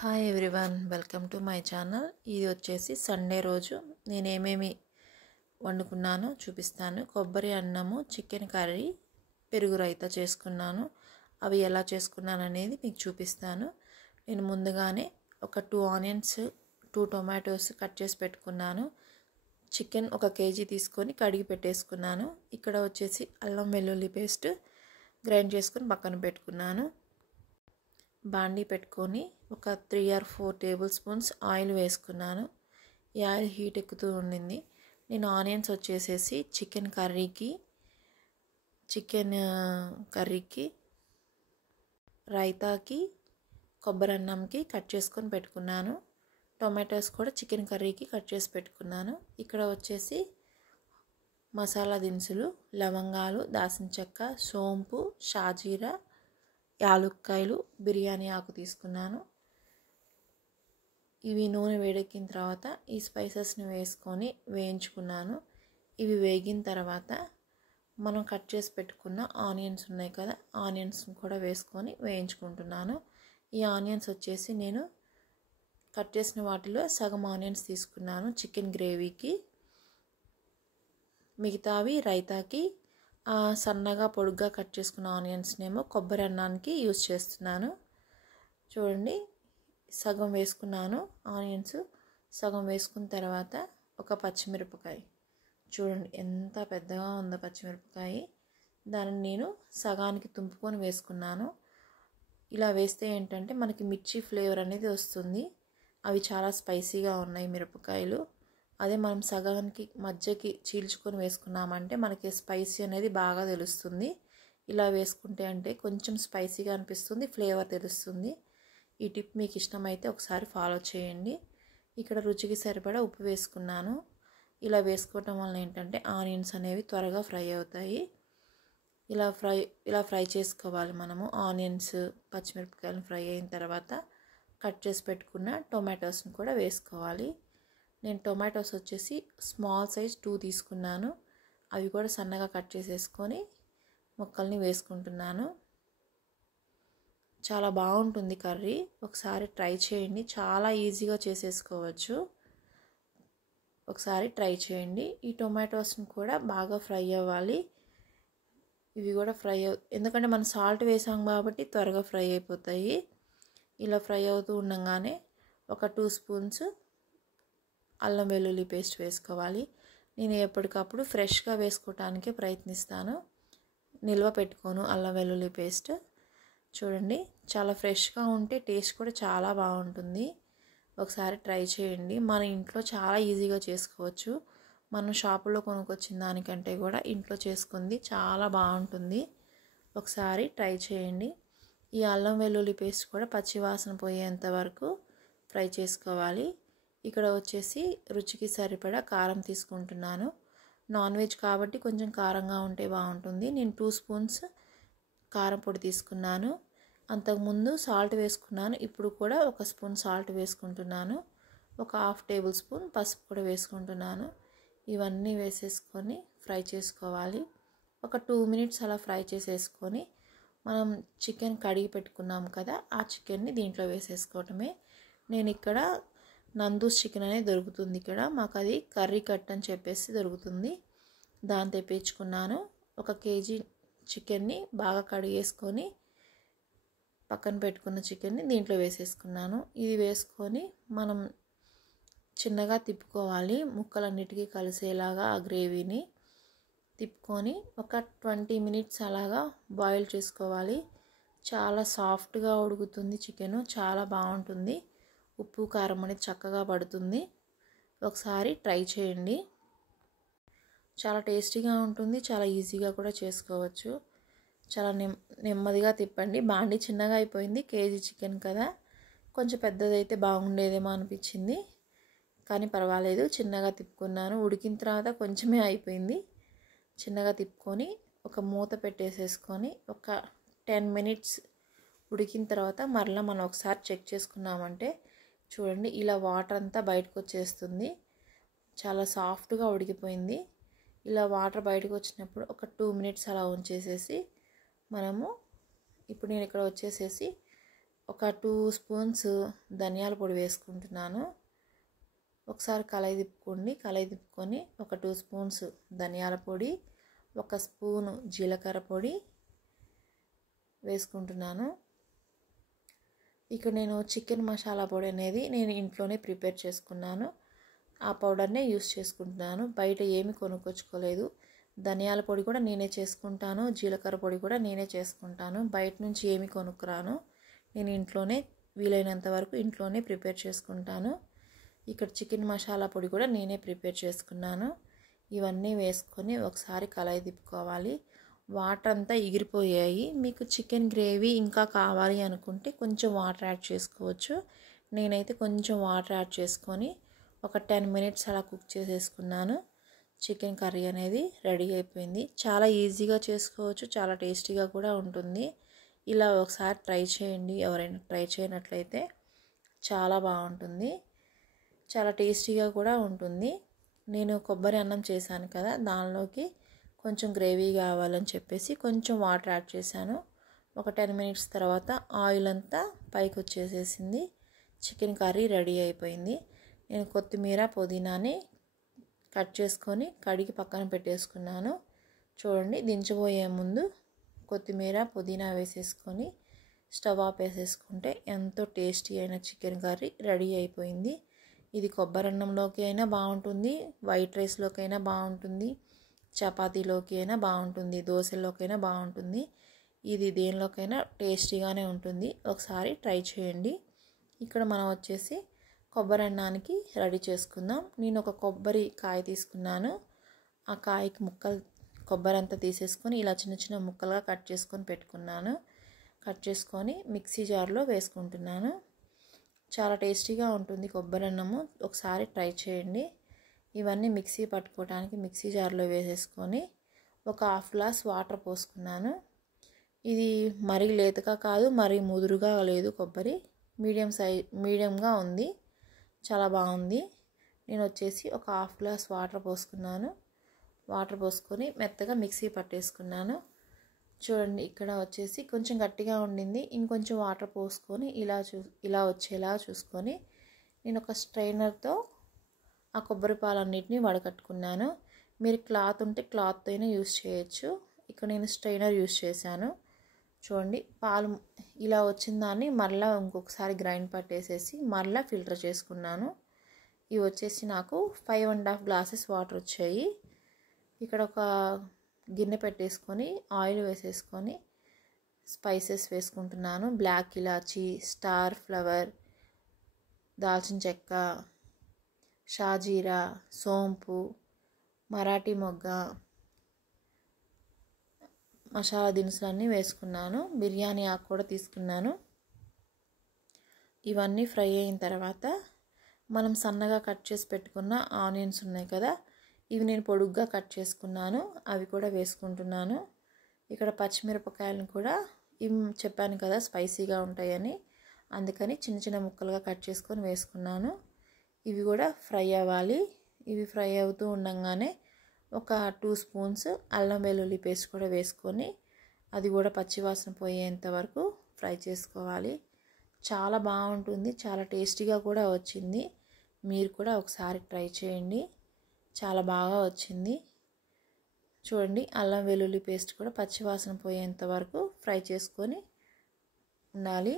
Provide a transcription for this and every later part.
Hi everyone, welcome to my channel. ఇది వచ్చేసి Sunday రోజు నేను ఏమేమి వండుకున్నానో చూపిస్తాను. కొబ్బరి అన్నము, చికెన్ కర్రీ, పెరుగు రైతా చేసుకున్నాను. అవి ఎలా చేసుకున్నాను అనేది మీకు చూపిస్తాను. నేను ముందుగానే ఒక 2 ఆనియన్స్, 2 టొమాటోస్ కట్ చేసి పెట్టుకున్నాను. చికెన్ 1 కేజీ తీసుకొని కడిగి పెట్టేసుకున్నాను. ఇక్కడ వచ్చేసి అల్లం వెల్లుల్లి పేస్ట్ గ్రైండ్ చేసుకొని పక్కన పెట్టుకున్నాను. బాండీ పెట్టుకొని ఒక 3 or 4 టేబుల్ స్పూన్స్ ఆయిల్ వేసుకున్నాను. ఈ ఆయిల్ హీట్ ఎక్కుతూ ఉండింది. నేను ఆనియన్స్ వచ్చేసేసి చికెన్ కర్రీకి, రైతాకి, కొబ్బరి అన్నంకి కట్ చేసుకొని పెట్టుకున్నాను. టొమాటోస్ కూడా చికెన్ కర్రీకి కట్ చేసి పెట్టుకున్నాను. ఇక్కడ వచ్చేసి మసాలా దినుసులు, లవంగాలు, దాల్చిన చెక్క, సోంపు, షాజీరా, యాలుక్కాయలు, బిర్యానీ ఆకు తీసుకున్నాను. ఇవి నూనె వేడెక్కిన తర్వాత ఈ స్పైసెస్ని వేసుకొని వేయించుకున్నాను. ఇవి వేగిన తర్వాత మనం కట్ చేసి పెట్టుకున్న ఆనియన్స్ ఉన్నాయి కదా, ఆనియన్స్ని కూడా వేసుకొని వేయించుకుంటున్నాను. ఈ ఆనియన్స్ వచ్చేసి నేను కట్ చేసిన వాటిలో సగం ఆనియన్స్ తీసుకున్నాను చికెన్ గ్రేవీకి, మిగతావి రైతాకి, సన్నగా పొడుగ్గా కట్ చేసుకున్న ఆనియన్స్నేమో కొబ్బరి అన్నానికి యూజ్ చేస్తున్నాను. చూడండి, సగం వేసుకున్నాను ఆనియన్స్. సగం వేసుకున్న తర్వాత ఒక పచ్చిమిరపకాయ, చూడండి ఎంత పెద్దగా ఉందో పచ్చిమిరపకాయ, దాన్ని నేను సగానికి తుంపుకొని వేసుకున్నాను. ఇలా వేస్తే ఏంటంటే మనకి మిర్చి ఫ్లేవర్ అనేది వస్తుంది. అవి చాలా స్పైసీగా ఉన్నాయి మిరపకాయలు. అదే మనం సగానికి మధ్యకి చీల్చుకొని వేసుకున్నామంటే మనకి స్పైసీ అనేది బాగా తెలుస్తుంది. ఇలా వేసుకుంటే అంటే కొంచెం స్పైసీగా అనిపిస్తుంది, ఫ్లేవర్ తెలుస్తుంది. ఈ టిప్ మీకు ఇష్టమైతే ఒకసారి ఫాలో చేయండి. ఇక్కడ రుచికి సరిపడా ఉప్పు వేసుకున్నాను. ఇలా వేసుకోవటం వల్ల ఏంటంటే ఆనియన్స్ అనేవి త్వరగా ఫ్రై అవుతాయి. ఇలా ఫ్రై చేసుకోవాలి మనము. ఆనియన్స్, పచ్చిమిరపకాయలు ఫ్రై అయిన తర్వాత కట్ చేసి పెట్టుకున్న టొమాటోస్ని కూడా వేసుకోవాలి. నేను టొమాటోస్ వచ్చేసి స్మాల్ సైజ్ 2 తీసుకున్నాను. అవి కూడా సన్నగా కట్ చేసేసుకొని ముక్కల్ని వేసుకుంటున్నాను. చాలా బాగుంటుంది కర్రీ, ఒకసారి ట్రై చేయండి. చాలా ఈజీగా చేసేసుకోవచ్చు, ఒకసారి ట్రై చేయండి. ఈ టొమాటోస్ని కూడా బాగా ఫ్రై అవ్వాలి. ఇవి కూడా ఎందుకంటే మనం సాల్ట్ వేసాం కాబట్టి త్వరగా ఫ్రై అయిపోతాయి. ఇలా ఫ్రై అవుతూ ఉండగానే ఒక 2 స్పూన్స్ అల్లం వెల్లుల్లి పేస్ట్ వేసుకోవాలి. నేను ఎప్పటికప్పుడు ఫ్రెష్గా వేసుకోవటానికే ప్రయత్నిస్తాను, నిల్వ పెట్టుకోను అల్లం వెల్లుల్లి పేస్ట్. చూడండి, చాలా ఫ్రెష్గా ఉంటే టేస్ట్ కూడా చాలా బాగుంటుంది. ఒకసారి ట్రై చేయండి. మన ఇంట్లో చాలా ఈజీగా చేసుకోవచ్చు. మనం షాపులో కొనుక్కొచ్చిన దానికంటే కూడా ఇంట్లో చేసుకుంది చాలా బాగుంటుంది. ఒకసారి ట్రై చేయండి. ఈ అల్లం వెల్లుల్లి పేస్ట్ కూడా పచ్చివాసన పోయేంత వరకు ఫ్రై చేసుకోవాలి. ఇక్కడ వచ్చేసి రుచికి సరిపడా కారం తీసుకుంటున్నాను. నాన్ వెజ్ కాబట్టి కొంచెం కారంగా ఉంటే బాగుంటుంది. నేను 2 స్పూన్స్ కారం పొడి తీసుకున్నాను. అంతకుముందు సాల్ట్ వేసుకున్నాను, ఇప్పుడు కూడా 1 స్పూన్ సాల్ట్ వేసుకుంటున్నాను. ఒక 1/2 టేబుల్ స్పూన్ పసుపు కూడా వేసుకుంటున్నాను. ఇవన్నీ వేసేసుకొని ఫ్రై చేసుకోవాలి. ఒక 2 మినిట్స్ అలా ఫ్రై చేసేసుకొని మనం చికెన్ కడిగి పెట్టుకున్నాము కదా, ఆ చికెన్ని దీంట్లో వేసేసుకోవటమే. నేను ఇక్కడ నందూస్ చికెన్ అనేది దొరుకుతుంది. ఇక్కడ మాకు అది కర్రీ కట్ అని చెప్పేసి దొరుకుతుంది, దాన్ని తెప్పించుకున్నాను. 1 కేజీ చికెన్ని బాగా కడిగేసుకొని పక్కన పెట్టుకున్న చికెన్ని దీంట్లో వేసేసుకున్నాను. ఇది వేసుకొని మనం చిన్నగా తిప్పుకోవాలి, ముక్కలన్నిటికీ కలిసేలాగా ఆ గ్రేవీని తిప్పుకొని ఒక 20 మినిట్స్ అలాగా బాయిల్ చేసుకోవాలి. చాలా సాఫ్ట్గా ఉడుకుతుంది చికెను, చాలా బాగుంటుంది. ఉప్పు కారం అనేది చక్కగా పడుతుంది. ఒకసారి ట్రై చేయండి, చాలా టేస్టీగా ఉంటుంది. చాలా ఈజీగా కూడా చేసుకోవచ్చు. చాలా నెమ్మదిగా తిప్పండి. బాండీ చిన్నగా అయిపోయింది, కేజీ చికెన్ కదా, కొంచెం పెద్దదైతే బాగుండేదేమో అనిపించింది, కానీ పర్వాలేదు, చిన్నగా తిప్పుకున్నాను. ఉడికిన తర్వాత కొంచెమే అయిపోయింది. చిన్నగా తిప్పుకొని ఒక మూత పెట్టేసేసుకొని ఒక 10 మినిట్స్ ఉడికిన తర్వాత మరలా మనం ఒకసారి చెక్ చేసుకున్నామంటే చూడండి, ఇలా వాటర్ అంతా బయటకు వచ్చేస్తుంది. చాలా సాఫ్ట్గా ఉడికిపోయింది. ఇలా వాటర్ బయటకు వచ్చినప్పుడు ఒక 2 మినిట్స్ అలా ఉంచేసేసి మనము ఇప్పుడు నేను ఇక్కడ వచ్చేసేసి ఒక 2 స్పూన్స్ ధనియాల పొడి వేసుకుంటున్నాను. ఒకసారి కలయి తిప్పుకొని ఒక 2 స్పూన్స్ ధనియాల పొడి, 1 స్పూను జీలకర్ర పొడి వేసుకుంటున్నాను. ఇక్కడ నేను చికెన్ మసాలా పొడి అనేది నేను ఇంట్లోనే ప్రిపేర్ చేసుకున్నాను. ఆ పౌడర్నే యూస్ చేసుకుంటున్నాను. బయట ఏమి కొనుక్కొచ్చుకోలేదు. ధనియాల పొడి కూడా నేనే చేసుకుంటాను, జీలకర్ర పొడి కూడా నేనే చేసుకుంటాను. బయట నుంచి ఏమి కొనుక్కురాను. నేను ఇంట్లోనే వీలైనంత వరకు ఇంట్లోనే ప్రిపేర్ చేసుకుంటాను. ఇక్కడ చికెన్ మసాలా పొడి కూడా నేనే ప్రిపేర్ చేసుకున్నాను. ఇవన్నీ వేసుకొని ఒకసారి కలయి తిప్పుకోవాలి. వాటర్ అంతా ఎగిరిపోయాయి. మీకు చికెన్ గ్రేవీ ఇంకా కావాలి అనుకుంటే కొంచెం వాటర్ యాడ్ చేసుకోవచ్చు. నేనైతే కొంచెం వాటర్ యాడ్ చేసుకొని ఒక 10 మినిట్స్ అలా కుక్ చేసేసుకున్నాను. చికెన్ కర్రీ అనేది రెడీ అయిపోయింది. చాలా ఈజీగా చేసుకోవచ్చు, చాలా టేస్టీగా కూడా ఉంటుంది. ఇలా ఒకసారి ట్రై చేయండి. ఎవరైనా ట్రై చేయనట్లయితే చాలా బాగుంటుంది, చాలా టేస్టీగా కూడా ఉంటుంది. నేను కొబ్బరి అన్నం చేశాను కదా, దానిలోకి కొంచెం గ్రేవీ కావాలని చెప్పేసి కొంచెం వాటర్ యాడ్ చేశాను. ఒక 10 మినిట్స్ తర్వాత ఆయిల్ అంతా పైకి వచ్చేసేసింది. చికెన్ కర్రీ రెడీ అయిపోయింది. నేను కొత్తిమీర పుదీనాని కట్ చేసుకొని కడిగి పక్కన పెట్టేసుకున్నాను. చూడండి, దించబోయే ముందు కొత్తిమీర పుదీనా వేసేసుకొని స్టవ్ ఆఫ్ వేసేసుకుంటే ఎంతో టేస్టీ అయిన చికెన్ కర్రీ రెడీ అయిపోయింది. ఇది కొబ్బరి అన్నంలోకి అయినా బాగుంటుంది, వైట్ రైస్లోకి అయినా బాగుంటుంది, చపాతీలోకి అయినా బాగుంటుంది, దోశలోకైనా బాగుంటుంది. ఇది దేనిలోకైనా టేస్టీగానే ఉంటుంది. ఒకసారి ట్రై చేయండి. ఇక్కడ మనం వచ్చేసి కొబ్బరి అన్నానికి రెడీ చేసుకుందాం. నేను ఒక కొబ్బరి కాయ తీసుకున్నాను. ఆ కాయకి కొబ్బరి అంతా తీసేసుకొని ఇలా చిన్న చిన్న ముక్కలుగా కట్ చేసుకొని పెట్టుకున్నాను. కట్ చేసుకొని మిక్సీ జార్లో వేసుకుంటున్నాను. చాలా టేస్టీగా ఉంటుంది కొబ్బరి అన్నము. ఒకసారి ట్రై చేయండి. ఇవన్నీ మిక్సీ పట్టుకోవడానికి మిక్సీ జార్లో వేసేసుకొని ఒక 1/2 గ్లాస్ వాటర్ పోసుకున్నాను. ఇది మరీ లేతగా కాదు, మరీ ముదురుగా లేదు. కొబ్బరి మీడియంగా ఉంది, చాలా బాగుంది. నేను వచ్చేసి ఒక 1/2 గ్లాస్ వాటర్ పోసుకున్నాను. వాటర్ పోసుకొని మెత్తగా మిక్సీ పట్టేసుకున్నాను. చూడండి, ఇక్కడ వచ్చేసి కొంచెం గట్టిగా ఉండింది. ఇంకొంచెం వాటర్ పోసుకొని ఇలా వచ్చేలా చూసుకొని నేను ఒక స్ట్రైనర్తో ఆ కొబ్బరి పాలన్నిటిని వడకట్టుకున్నాను. మీరు క్లాత్ ఉంటే క్లాత్తో అయినా యూస్ చేయొచ్చు. ఇక్కడ నేను స్ట్రైనర్ యూస్ చేశాను. చూడండి, పాలు ఇలా వచ్చిన దాన్ని మరలా ఇంకొకసారి గ్రైండ్ పట్టేసేసి మరలా ఫిల్టర్ చేసుకున్నాను. ఇవి వచ్చేసి నాకు 5.5 గ్లాసెస్ వాటర్ వచ్చాయి. ఇక్కడ ఒక గిన్నె పెట్టేసుకొని ఆయిల్ వేసేసుకొని స్పైసెస్ వేసుకుంటున్నాను. బ్లాక్ ఇలాచీ, స్టార్ ఫ్లవర్, దాల్చిన చెక్క, షాజీరా, సోంపు, మరాఠీ మొగ్గ, మసాలా దినుసులన్నీ వేసుకున్నాను. బిర్యానీ ఆకు కూడా తీసుకున్నాను. ఇవన్నీ ఫ్రై అయిన తర్వాత మనం సన్నగా కట్ చేసి పెట్టుకున్న ఆనియన్స్ ఉన్నాయి కదా, ఇవి నేను పొడుగ్గా కట్ చేసుకున్నాను. అవి కూడా వేసుకుంటున్నాను. ఇక్కడ పచ్చిమిరపకాయలను కూడా ఇవి చెప్పాను కదా స్పైసీగా ఉంటాయని, అందుకని చిన్న చిన్న ముక్కలుగా కట్ చేసుకొని వేసుకున్నాను. ఇవి కూడా ఫ్రై అవ్వాలి. ఇవి ఫ్రై అవుతూ ఉండగానే ఒక 2 స్పూన్స్ అల్లం వెల్లుల్లి పేస్ట్ కూడా వేసుకొని అది కూడా పచ్చివాసన పోయేంత వరకు ఫ్రై చేసుకోవాలి. చాలా బాగుంటుంది, చాలా టేస్టీగా కూడా వచ్చింది. మీరు కూడా ఒకసారి ట్రై చేయండి, చాలా బాగా వచ్చింది. చూడండి, అల్లం వెల్లుల్లి పేస్ట్ కూడా పచ్చివాసన పోయేంత వరకు ఫ్రై చేసుకొని ఉండాలి.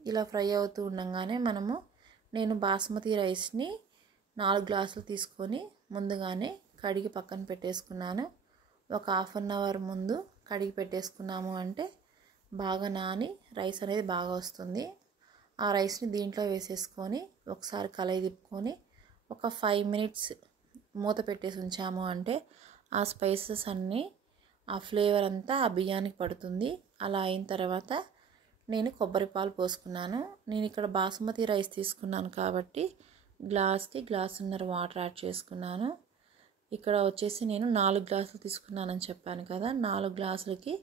ఇలా ఫ్రై అవుతూ ఉండగానే నేను బాస్మతి రైస్ని 4 గ్లాసులు తీసుకొని ముందుగానే కడిగి పక్కన పెట్టేసుకున్నాను. ఒక 1/2 అవర్ ముందు కడిగి పెట్టేసుకున్నాము అంటే బాగా నాని రైస్ అనేది బాగా వస్తుంది. ఆ రైస్ని దీంట్లో వేసేసుకొని ఒకసారి కలయి తిప్పుకొని ఒక 5 మినిట్స్ మూత పెట్టేసి ఉంచాము అంటే ఆ స్పైసెస్ అన్నీ, ఆ ఫ్లేవర్ అంతా ఆ బియ్యానికి పడుతుంది. అలా అయిన తర్వాత నేను కొబ్బరి పాలు పోసుకున్నాను. నేను ఇక్కడ బాస్మతి రైస్ తీసుకున్నాను కాబట్టి గ్లాస్కి 1.5 గ్లాసులు వాటర్ యాడ్ చేసుకున్నాను. ఇక్కడ వచ్చేసి నేను 4 గ్లాసులు తీసుకున్నానని చెప్పాను కదా, 4 గ్లాసులకి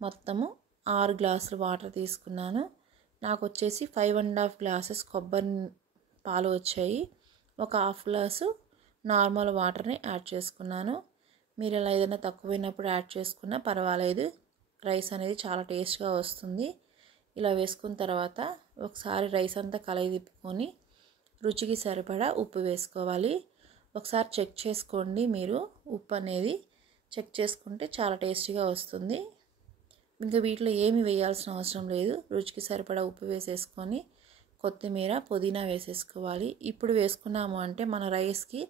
మొత్తము 6 గ్లాసులు వాటర్ తీసుకున్నాను. నాకు వచ్చేసి 5.5 గ్లాసెస్ కొబ్బరి పాలు వచ్చాయి. ఒక 1/2 గ్లాసు నార్మల్ వాటర్ని యాడ్ చేసుకున్నాను. మీరు ఇలా ఏదైనా తక్కువైనప్పుడు యాడ్ చేసుకున్నా పర్వాలేదు. రైస్ అనేది చాలా టేస్ట్గా వస్తుంది. ఇలా వేసుకున్న తర్వాత ఒకసారి రైస్ అంతా కలయి తిప్పుకొని రుచికి సరిపడా ఉప్పు వేసుకోవాలి. ఒకసారి చెక్ చేసుకోండి, మీరు ఉప్పు అనేది చెక్ చేసుకుంటే చాలా టేస్టీగా వస్తుంది. ఇంకా వీటిలో ఏమి వేయాల్సిన అవసరం లేదు. రుచికి సరిపడా ఉప్పు వేసేసుకొని కొత్తిమీర, పుదీనా వేసేసుకోవాలి. ఇప్పుడు వేసుకున్నాము అంటే మన రైస్కి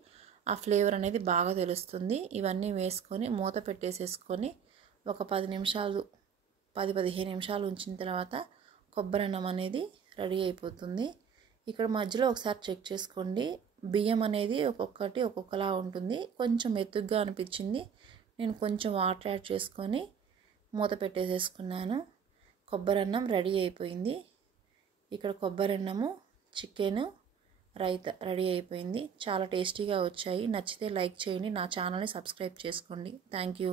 ఆ ఫ్లేవర్ అనేది బాగా తెలుస్తుంది. ఇవన్నీ వేసుకొని మూత పెట్టేసేసుకొని ఒక 10-15 నిమిషాలు ఉంచిన తర్వాత కొబ్బరి అన్నం అనేది రెడీ అయిపోతుంది. ఇక్కడ మధ్యలో ఒకసారి చెక్ చేసుకోండి, బియ్యం అనేది ఒక్కొక్కలా ఉంటుంది. కొంచెం ఎత్తుగా అనిపించింది, నేను కొంచెం వాటర్ యాడ్ చేసుకొని మూత పెట్టేసేసుకున్నాను. కొబ్బరి అన్నం రెడీ అయిపోయింది. ఇక్కడ కొబ్బరి అన్నము, చికెను, రైతా రెడీ అయిపోయింది. చాలా టేస్టీగా వచ్చాయి. నచ్చితే లైక్ చేయండి, నా ఛానల్ని సబ్స్క్రైబ్ చేసుకోండి. Thank you.